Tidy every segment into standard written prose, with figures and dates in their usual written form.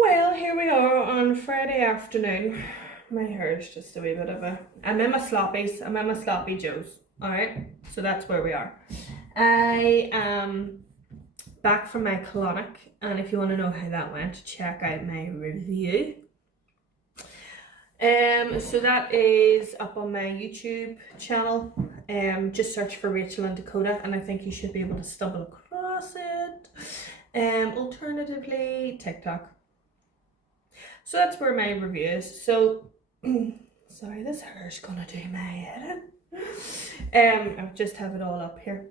Well, here we are on Friday afternoon. My hair is just a wee bit of a... I'm in my sloppies. I'm in my sloppy joes. Alright, so that's where we are. I am back from my colonic, and if you want to know how that went, check out my review. So that is up on my YouTube channel. Just search for Rachel and Dakota, and I think you should be able to stumble across it. Alternatively, TikTok. So that's where my review is. So, sorry, this hair's gonna do my head in. I'll just have it all up here.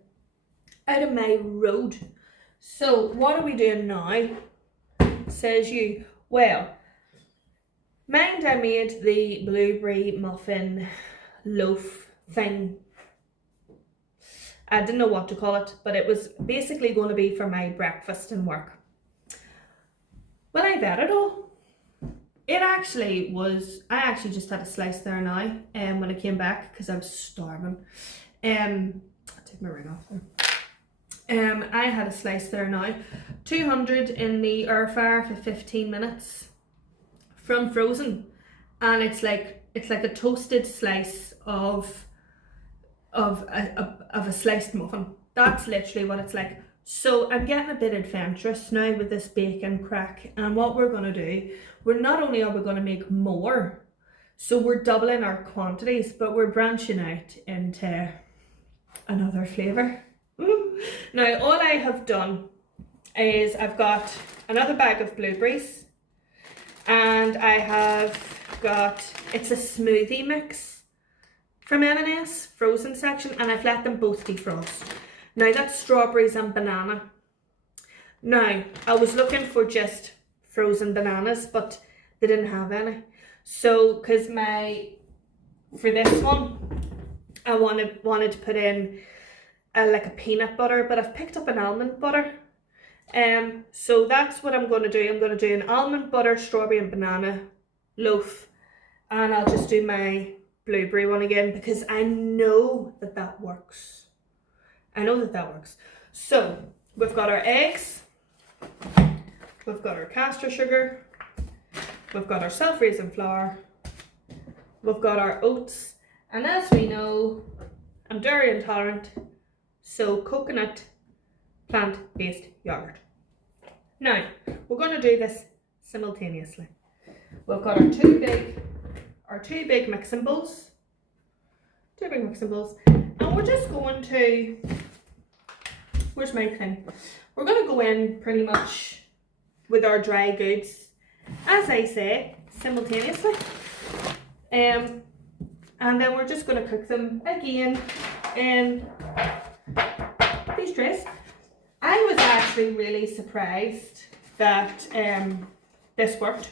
Out of my road. So, what are we doing now? Says you. Well, mind I made the blueberry muffin loaf thing. I didn't know what to call it, but it was basically going to be for my breakfast and work. Well, I've had it all. It actually was, I actually just had a slice there now when I came back because I was starving. I'll take my ring off there. I had a slice there now. 200 in the air fryer for 15 minutes from frozen. And it's like a toasted slice of a sliced muffin. That's literally what it's like. So I'm getting a bit adventurous now with this bacon crack, and what we're going to do, we're not only are we going to make more, so we're doubling our quantities, but we're branching out into another flavour. Now all I have done is I've got another bag of blueberries, and I have got, it's a smoothie mix from M&S frozen section, and I've let them both defrost. Now that's strawberries and banana. Now, I was looking for just frozen bananas, but they didn't have any. So, because for this one, I wanted to put in like a peanut butter, but I've picked up an almond butter. So that's what I'm going to do. I'm going to do an almond butter, strawberry and banana loaf. And I'll just do my blueberry one again because I know that works. I know that works. So, we've got our eggs, we've got our castor sugar, we've got our self-raising flour, we've got our oats, and as we know, I'm dairy intolerant, so coconut plant-based yogurt. Now, we're going to do this simultaneously. We've got our two big mixing bowls, and we're just going to, where's my thing? We're going to go in pretty much with our dry goods, as I say, simultaneously. And then we're just going to cook them again in these trays. I was actually really surprised that this worked,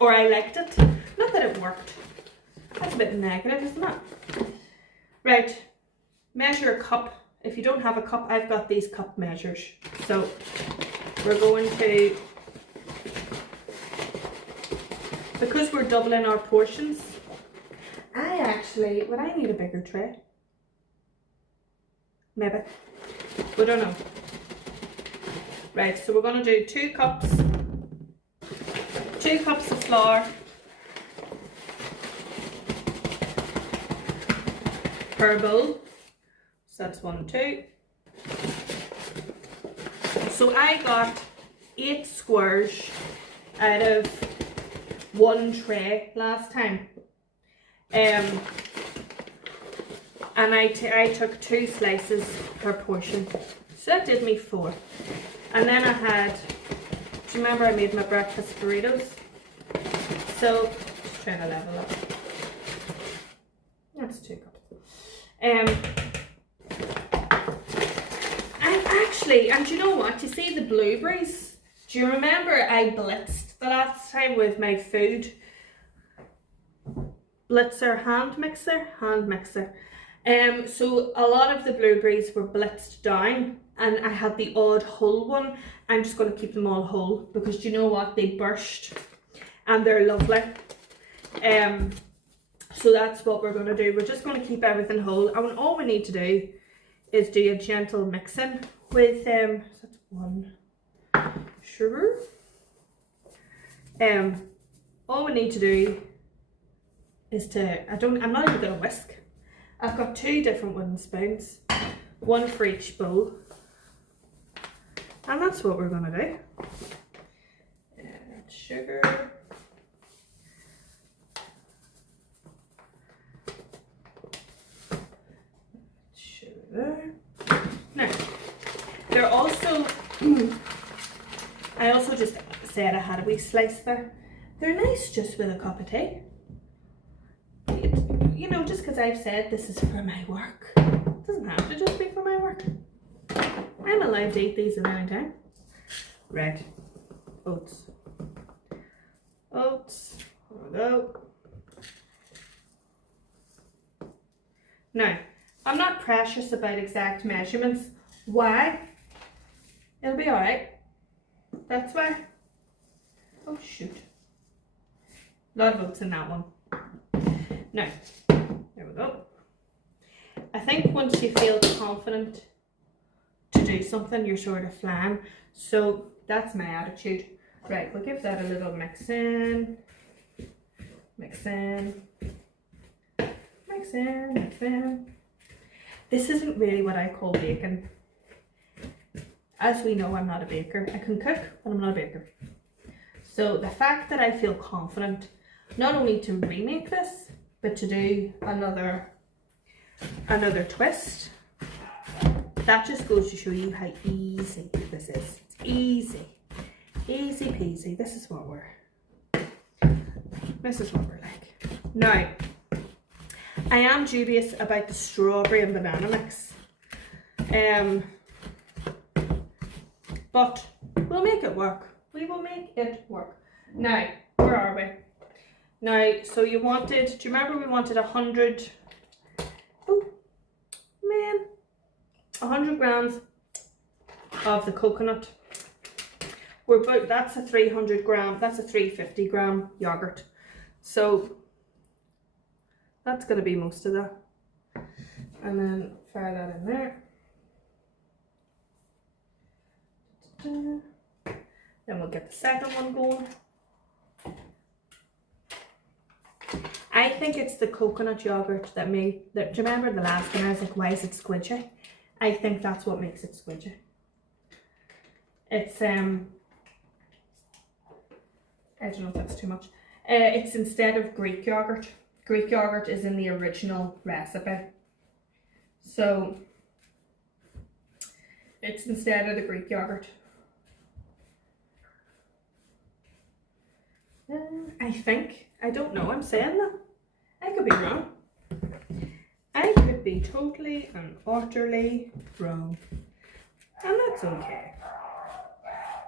or I liked it. Not that it worked. That's a bit negative, isn't it? Right, measure a cup. If you don't have a cup, I've got these cup measures. So we're going to, because we're doubling our portions, would I need a bigger tray? Maybe, we don't know. Right, so we're going to do 2 cups of flour per bowl. So that's 1, 2. So I got 8 squares out of 1 tray last time. And I took 2 slices per portion. So that did me 4. And then I had, do you remember I made my breakfast burritos? So, just trying to level up. That's 2 cups. And you know what? You see the blueberries? Do you remember I blitzed the last time with my food blitzer hand mixer? So a lot of the blueberries were blitzed down, and I had the odd whole one. I'm just going to keep them all whole because do you know what? They burst and they're lovely. So that's what we're going to do. We're just going to keep everything whole, and all we need to do is do a gentle mixing with so that's 1 sugar, All we need to do is I'm not even gonna whisk. I've got 2 different wooden spoons, 1 for each bowl, and that's what we're gonna do. Sugar. Sugar. Now, they're also, I also just said I had a wee slice there. They're nice just with a cup of tea. You know, just because I've said this is for my work, it doesn't have to just be for my work. I'm allowed to eat these at any time. Right, oats. Oats, there we go. Now, I'm not precious about exact measurements. Why? It'll be alright. That's why. Oh shoot. A lot of oats in that one. Now, there we go. I think once you feel confident to do something, you're sort of flying. So that's my attitude. Right, we'll give that a little mix in. Mix in. Mix in, mix in. This isn't really what I call baking. As we know, I'm not a baker. I can cook, but I'm not a baker. So the fact that I feel confident not only to remake this, but to do another twist, that just goes to show you how easy this is. It's easy. Easy peasy. This is what we're like. Now, I am dubious about the strawberry and banana mix. But we'll make it work. We will make it work. Now, where are we? Now, so you wanted, do you remember we wanted 100, oh man, 100 grams of the coconut. That's a 300 gram, that's a 350 gram yogurt. So that's going to be most of that. And then fire that in there. Then we'll get the second one going. I think it's the coconut yogurt that do you remember the last one? I was like, why is it squidgy? I think that's what makes it squidgy. It's, I don't know if that's too much. It's instead of Greek yogurt. Greek yogurt is in the original recipe. So, it's instead of the Greek yogurt. I think. I don't know. I'm saying that. I could be wrong. I could be totally and utterly wrong. And that's okay.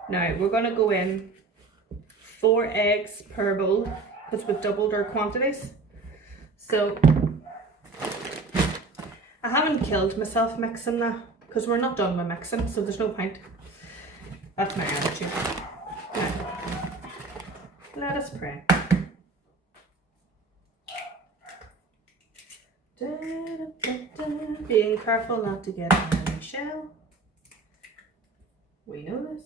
Now, we're going to go in 4 eggs per bowl because we've doubled our quantities. So, I haven't killed myself mixing that because we're not done with mixing, so there's no point. That's my attitude. Now, let us pray. Da, da, da, da. Being careful not to get in the shell. We know this.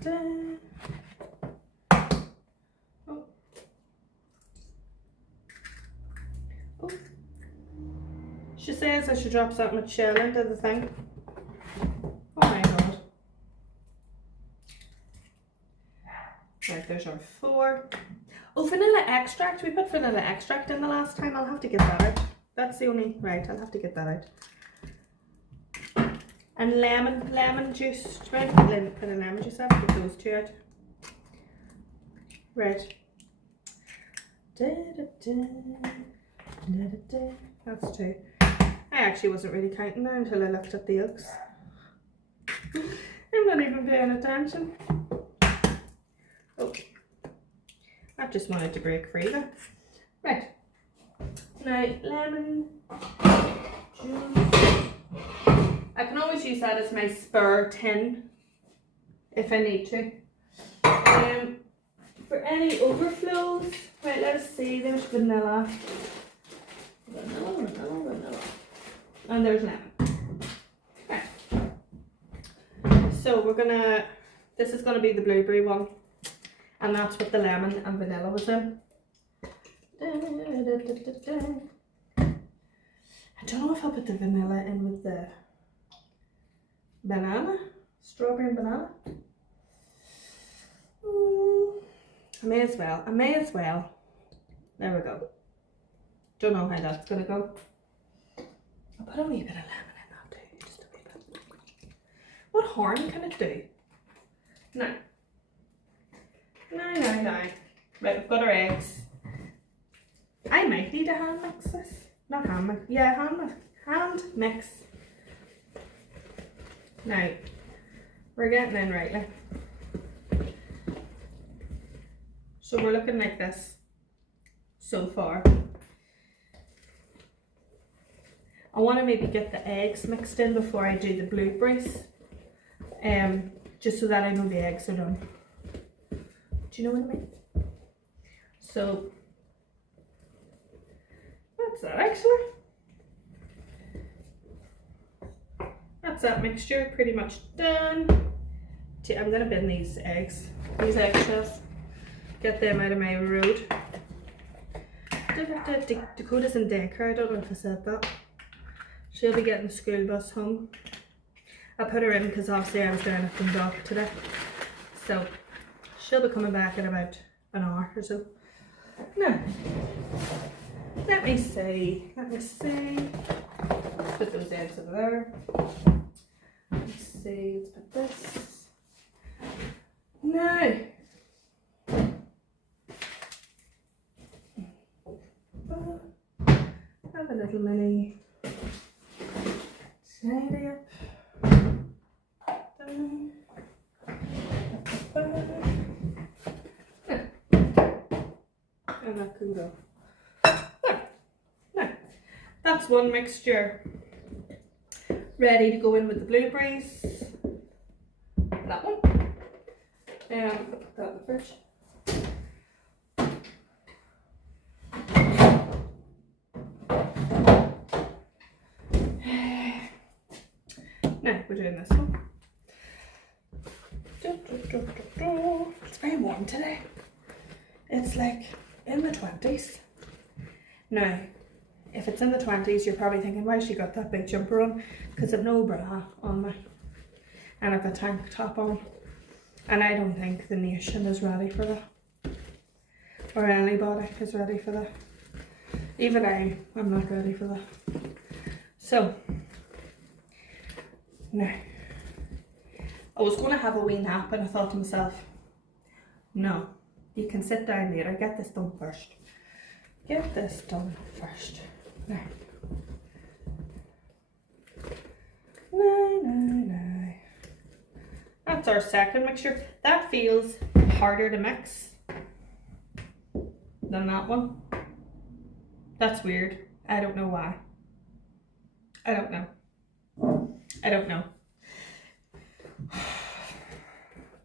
Da, da. Oh. Oh. She says I should drop something with shell into the thing. Oh my god. Right, there's our 4. Oh, vanilla extract. We put vanilla extract in the last time. I'll have to get that out. That's the only, right, I'll have to get that out. And lemon juice. Try to put a lemon juice out. Get those 2 out. Right. Da, da, da, da, da, da. That's 2. I actually wasn't really counting there until I looked at the yolks. I'm not even paying attention. Oh. I just wanted to break free there. Right. Now, lemon juice. I can always use that as my spare tin if I need to. For any overflows, right, let's see, there's vanilla. Vanilla. And there's lemon. Right. So we're gonna, this is gonna be the blueberry one. and that's what the lemon and vanilla was in. I don't know if I'll put the vanilla in with the banana, strawberry and banana. I may as well. There we go. Don't know how that's gonna go. I'll put a wee bit of lemon in that too, just a wee bit. What harm can it do? No. Right, we've got our eggs. I might need a hand mix this. Not hand mix. Yeah, hand mix. Now, we're getting in rightly. So we're looking like this so far. I want to maybe get the eggs mixed in before I do the blueberries. Just so that I know the eggs are done. Do you know what I mean? So that's that actually. That's that mixture pretty much done. I'm gonna bin these eggshells. Get them out of my road. Dakota's in daycare, I don't know if I said that. She'll be getting the school bus home. I put her in because obviously I was down at Dundalk today. So she'll be coming back in about an hour or so. Now, let me see. Put those eggs over there. Let's see, let's put this. Now, have a little mini tidy up. And that can go. Now, that's one mixture ready to go in with the blueberries. That one. Put that in the fridge. Now we're doing this one. It's very warm today. It's like in the 20s. Now, if it's in the 20s, you're probably thinking, why she got that big jumper on? Because I've no bra on me. And I've a tank top on. And I don't think the nation is ready for that. Or anybody is ready for that. Even I'm not ready for that. So, now, I was going to have a wee nap and I thought to myself, no, you can sit down later, get this done first. Get this done first. Now. No. That's our second mixture. That feels harder to mix than that one. That's weird. I don't know why. I don't know.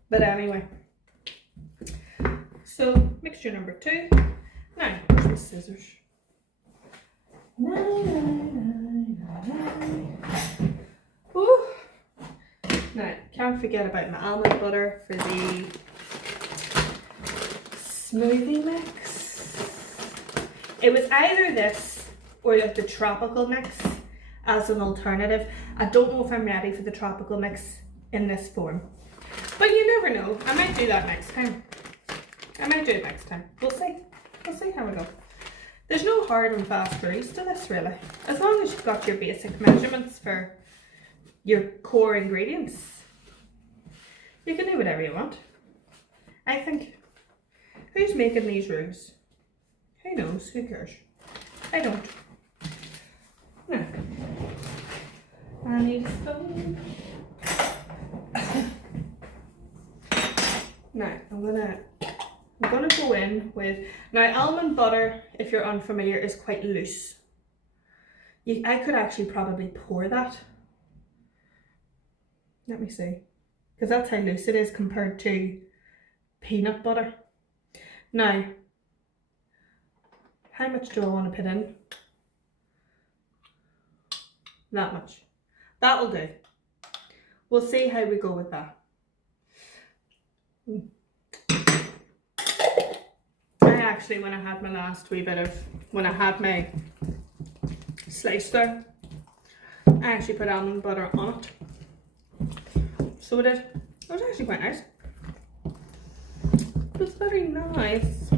But anyway. So, mixture number 2. Now, where's my scissors? Ooh. Now, can't forget about my almond butter for the smoothie mix. It was either this or the tropical mix as an alternative. I don't know if I'm ready for the tropical mix in this form. But you never know. I might do that next time. We'll see. We'll see how we go. There's no hard and fast rules to this really. As long as you've got your basic measurements for your core ingredients, you can do whatever you want. I think. Who's making these rules? Who knows? Who cares? I don't. No. I need a spoon. Now, I'm gonna go in with, now almond butter, if you're unfamiliar, is quite loose. I could actually probably pour that. Let me see. Because that's how loose it is compared to peanut butter. Now, how much do I want to put in? That much. That'll do. We'll see how we go with that. actually, when I had my last wee bit of, when I had my slice there, I actually put almond butter on it. So I did. It was actually quite nice. It was very nice.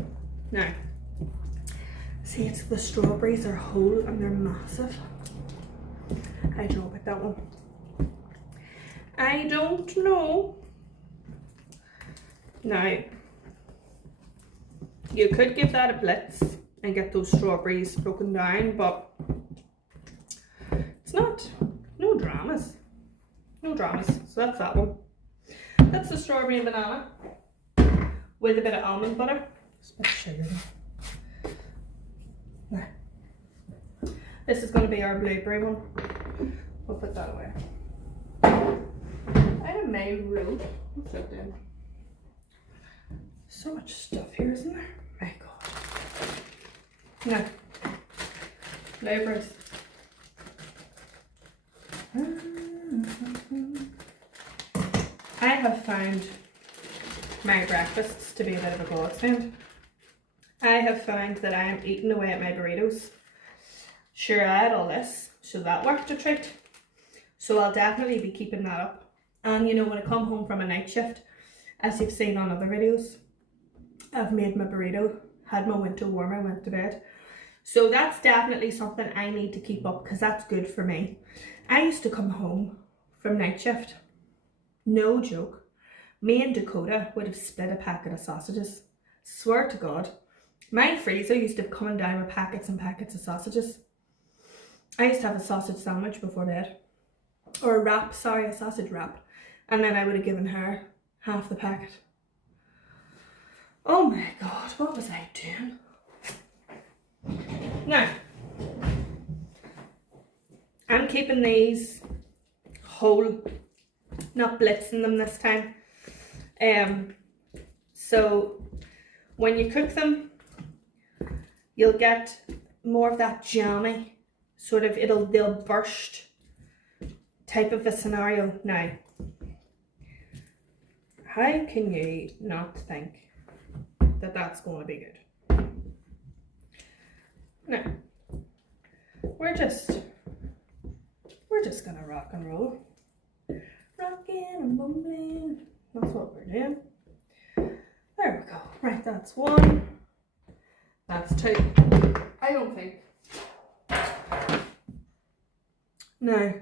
Now, see, it's the strawberries are whole and they're massive. I don't know about that one. I don't know. Now, you could give that a blitz and get those strawberries broken down, but it's not, no dramas. No dramas. So that's that one. That's the strawberry and banana with a bit of almond butter. Just a bit of sugar though. Now, this is going to be our blueberry one. We'll put that away. I have my roll. What's that doing? So much stuff here, isn't there? My God. Now, blueberries. I have found my breakfasts to be a bit of a godsend. I have found that I am eating away at my burritos. Sure, I had all this, so that worked a treat. So I'll definitely be keeping that up. And you know, when I come home from a night shift, as you've seen on other videos, I've made my burrito, had my winter warmer, went to bed. So that's definitely something I need to keep up because that's good for me. I used to come home from night shift, no joke, me and Dakota would have split a packet of sausages. Swear to God. My freezer used to be coming down with packets and packets of sausages. I used to have a sausage sandwich before bed. Or a wrap, sorry, a sausage wrap. And then I would have given her half the packet. Oh my God, what was I doing? Now, I'm keeping these whole, not blitzing them this time. So when you cook them, you'll get more of that jammy, sort of, they'll burst type of a scenario. Now, how can you not think that that's going to be good? Now, we're just gonna rock and roll. Rocking and bumbling. That's what we're doing. There we go. Right, that's one. That's two. I don't think. Now,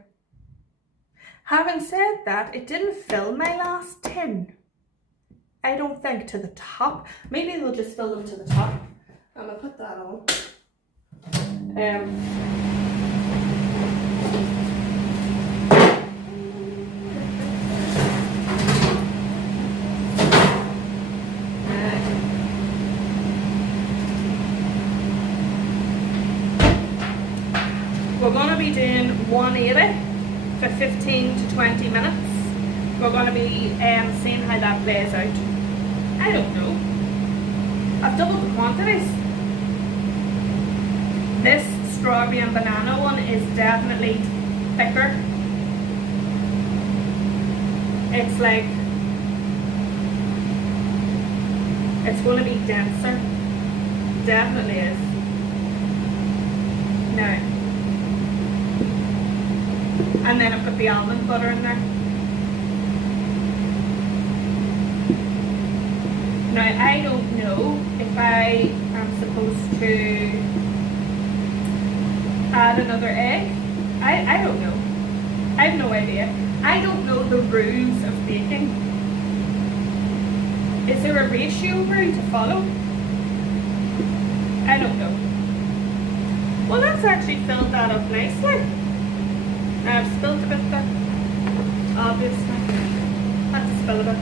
having said that, it didn't fill my last tin. I don't think to the top. Maybe they'll just fill them to the top. I'm gonna put that on. We're going to be doing 180 for 15 to 20 minutes. We're going to be seeing how that plays out. I don't know. I've doubled the quantities. This strawberry and banana one is definitely thicker. It's like, it's going to be denser. Definitely is. Now, and then I've got the almond butter in there. Now, I don't know if I am supposed to add another egg. I don't know. I have no idea. I don't know the rules of baking. Is there a ratio rule to follow? I don't know. Well, that's actually filled that up nicely. I've spilled a bit there, obviously. Had to spill a bit.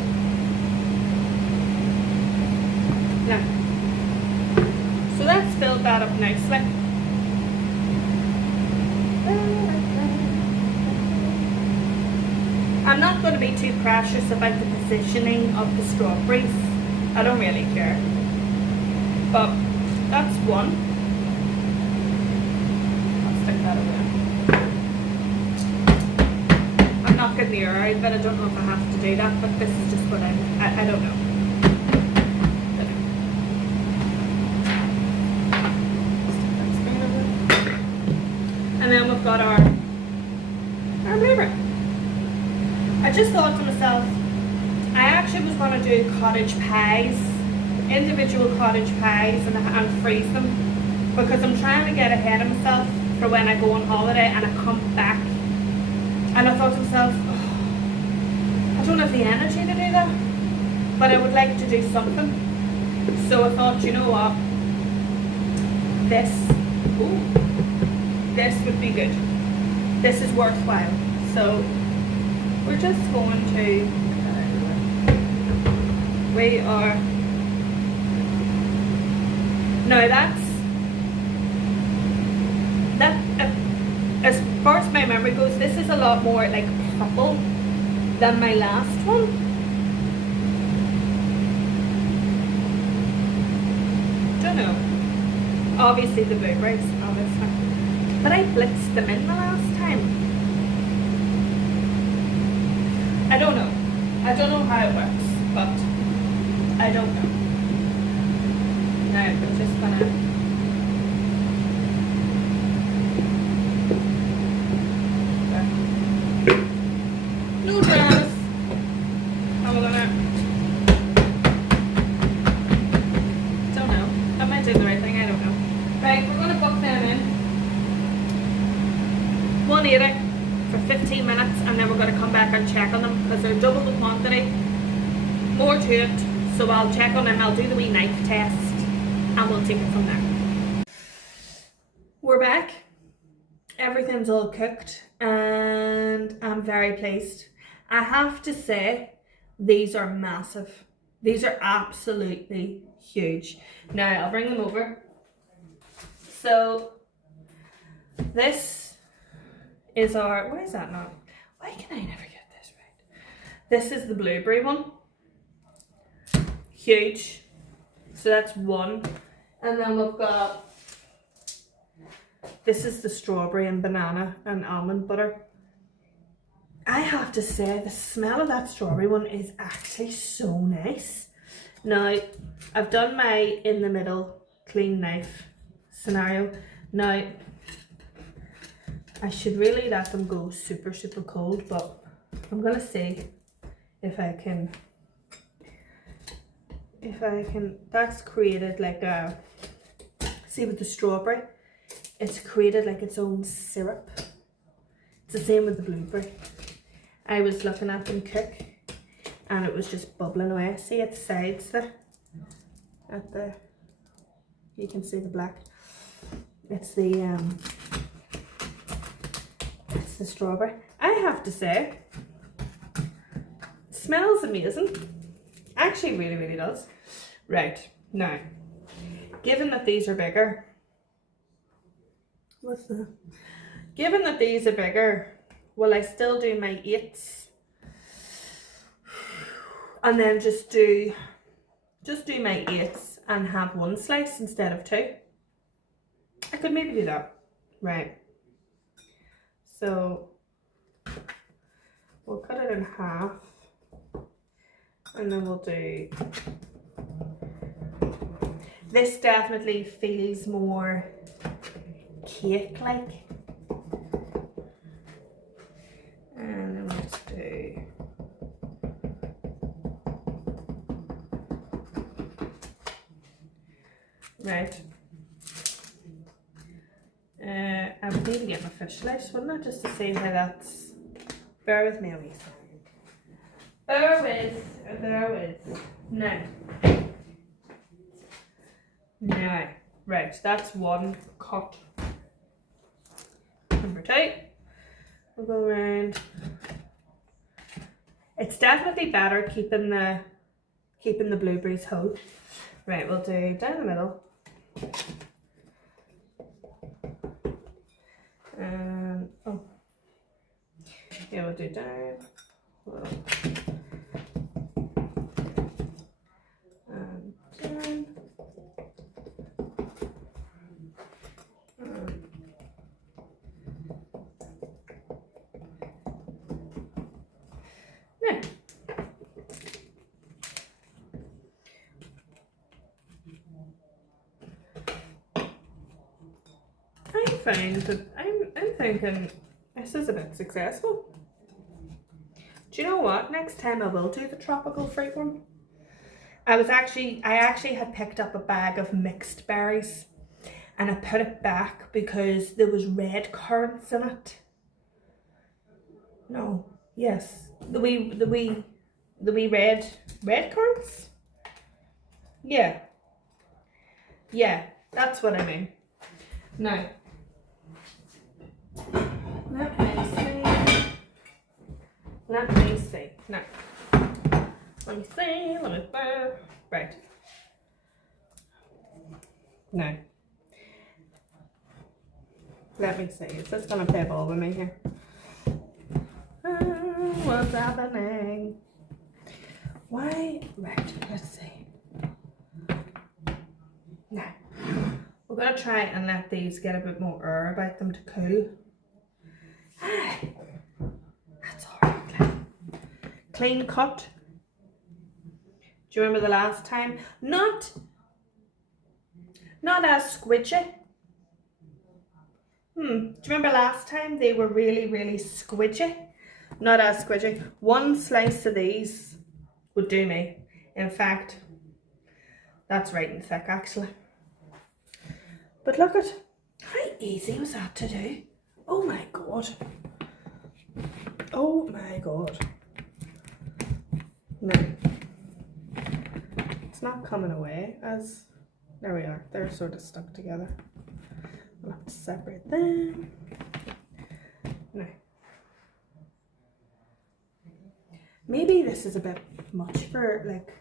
Now, so that's filled that up nicely. I'm not going to be too precious about the positioning of the strawberries. I don't really care. But that's one. I'll stick that away. I'm not getting the air out, but I don't know if I have to do that, but this is just what I don't know. got our blueberry. I just thought to myself, I actually was going to do cottage pies, individual cottage pies, and freeze them, because I'm trying to get ahead of myself for when I go on holiday and I come back. And I thought to myself, oh, I don't have the energy to do that, but I would like to do something. So I thought, you know what, this would be good. This is worthwhile. So we're just going to, we are, now that as far as my memory goes, this is a lot more like purple than my last one. Don't know. Obviously the blueberries, obviously. But I blitzed them in the last time. I don't know. I don't know how it works, but I don't know. Now we're just gonna no dramas. And we're gonna, don't know. Am I doing the right thing? I don't know. Right, we're gonna book them in. 180 for 15 minutes, and then we're going to come back and check on them because they're double the quantity, more to it. So I'll check on them, I'll do the wee knife test, and we'll take it from there. We're back. Everything's all cooked and I'm very pleased. I have to say, these are massive. These are absolutely huge. Now I'll bring them over. So this is our, where is that now? Why can I never get this right? This is the blueberry one. Huge. So that's one. And then we've got, this is the strawberry and banana and almond butter. I have to say, the smell of that strawberry one is actually so nice. Now, I've done my in the middle clean knife scenario. Now, I should really let them go super cold, but I'm gonna see if I can, that's created like a, see with the strawberry, it's created like its own syrup. It's the same with the blueberry. I was looking at them cook and it was just bubbling away. See at the sides there, at the, you can see the black. It's the strawberry. I have to say, it smells amazing. Actually really does. Right, now, given that these are bigger, given that these are bigger, will I still do my 8s and then just do my 8s and have one slice instead of 2? I could maybe do that. Right. So we'll cut it in half and then we'll do, this definitely feels more cake-like. And then we'll just do, right. I would need to get my fish slice, wouldn't I? Just to see how that's, bear with me a wee second. Bear with. Now, right, that's one cut. Number 2. We'll go around. It's definitely better keeping the blueberries whole. Right, we'll do down the middle. And oh, yeah, we'll do down. And down. Now, I'm thinking this is a bit successful. Do you know what? Next time I will do the tropical fruit one. I actually had picked up a bag of mixed berries and I put it back because there was red currants in it. No, yes, the wee red currants. Yeah, that's what I mean. Now, let me see. Now, let me see. Right. Now, let me see. Is this gonna play ball with me here? What's happening? Why? Right, let's see. Now, we're gonna try and let these get a bit more air about them to cool. That's alright. Clean cut. Do you remember the last time? Not as squidgy. Do you remember last time they were really, really squidgy? Not as squidgy. One slice of these would do me. In fact, that's right and thick actually. But look at how easy was that to do? Oh my god. Oh my god. No. It's not coming away as... There we are. They're sort of stuck together. I'll have to separate them. No. Maybe this is a bit much for like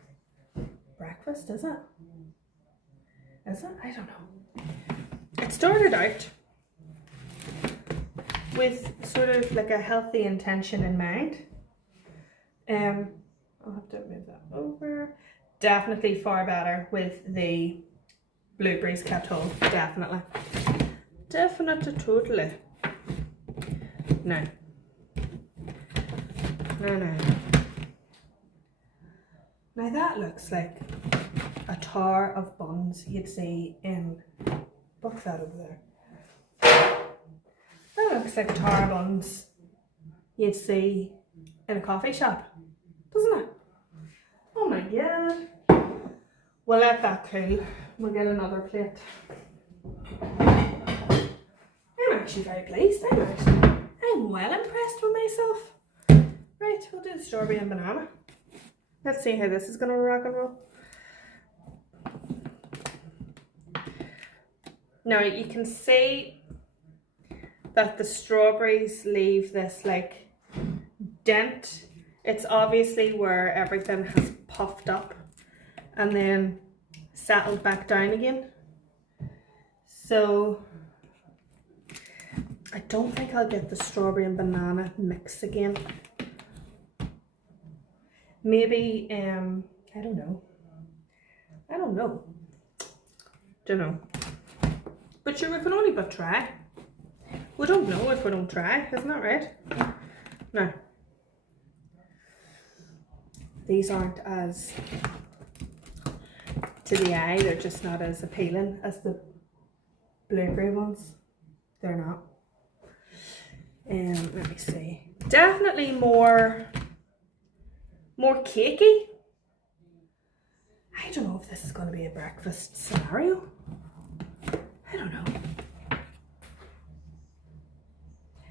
breakfast, is it? Is it? I don't know. It started out with sort of like a healthy intention in mind. I'll have to move that over. Definitely far better with the blueberries kept whole. Definitely. Totally. No. Now that looks like a tower of buns you'd see in... Book that over there. That looks like a tower of buns you'd see in a coffee shop, doesn't it? Oh my god. We'll let that cool. We'll get another plate. I'm actually very pleased. I'm well impressed with myself. Right, we'll do the strawberry and banana. Let's see how this is going to rock and roll. Now you can see that the strawberries leave this like dent. It's obviously where everything has puffed up and then settled back down again. So I don't think I'll get the strawberry and banana mix again. Maybe, I don't know. Don't know. But sure, we can only but try. We don't know if we don't try, isn't that right? No. These aren't as, to the eye, they're just not as appealing as the blueberry ones. They're not. Let me see. Definitely more cakey. I don't know if this is going to be a breakfast scenario. I don't know.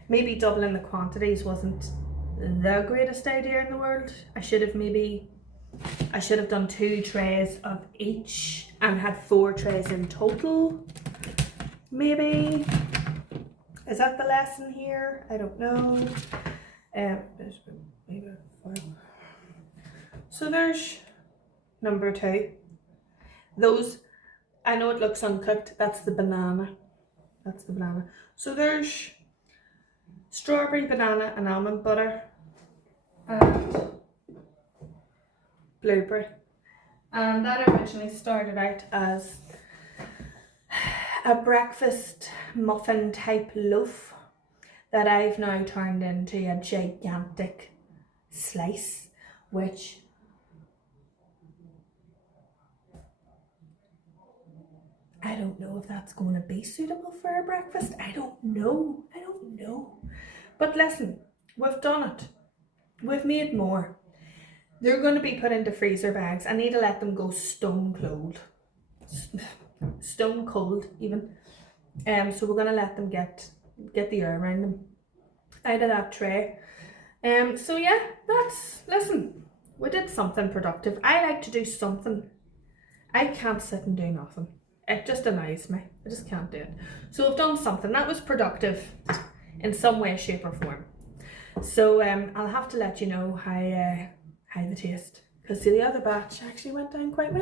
Maybe doubling the quantities wasn't the greatest idea in the world. I should have done 2 trays of each and had 4 trays in total. Maybe. Is that the lesson here? I don't know. So there's number 2. Those, I know it looks uncooked, that's the banana. That's the banana. So there's strawberry, banana and almond butter and blueberry. And that originally started out as a breakfast muffin type loaf that I've now turned into a gigantic slice, which I I don't know if that's going to be suitable for a breakfast. I don't know. But listen, we've done it. We've made more. They're going to be put into freezer bags. I need to let them go stone cold. Stone cold even. So we're going to let them get the air around them out of that tray. So yeah, listen, we did something productive. I like to do something. I can't sit and do nothing. It just annoys me. I just can't do it. So we've done something that was productive in some way, shape or form. So I'll have to let you know how they taste, because the other batch actually went down quite well.